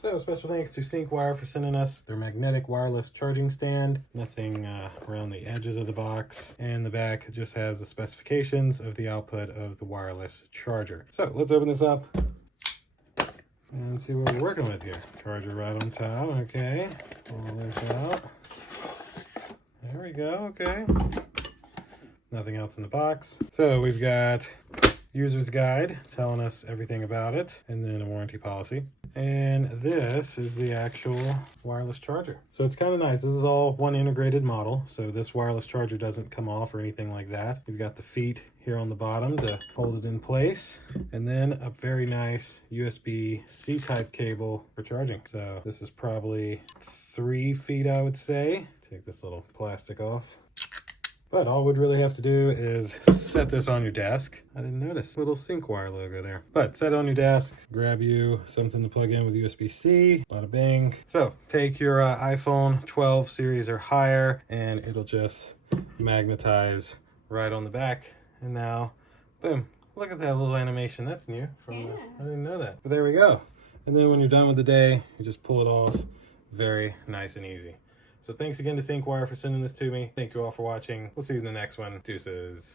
So special thanks to Syncwire for sending us their magnetic wireless charging stand. Nothing around the edges of the box. And the back just has the specifications of the output of the wireless charger. So let's open this up and see what we're working with here. Charger right on top, okay. Pull this out. There we go, okay. Nothing else in the box. So we've got user's guide telling us everything about it, and then a warranty policy. And this is the actual wireless charger. So it's kind of nice. This is all one integrated model. So this wireless charger doesn't come off or anything like that. You've got the feet here on the bottom to hold it in place. And then a very nice USB-C type cable for charging. So this is probably 3 feet, I would say. Take this little plastic off. But all we'd really have to do is set this on your desk. I didn't notice little Syncwire logo there. But set it on your desk, grab you something to plug in with USB-C, bada bing. So take your iPhone 12 series or higher, and it'll just magnetize right on the back. And now, boom, look at that little animation. That's new. I didn't know that. But there we go. And then when you're done with the day, you just pull it off. Very nice and easy. So thanks again to Syncwire for sending this to me. Thank you all for watching. We'll see you in the next one. Deuces.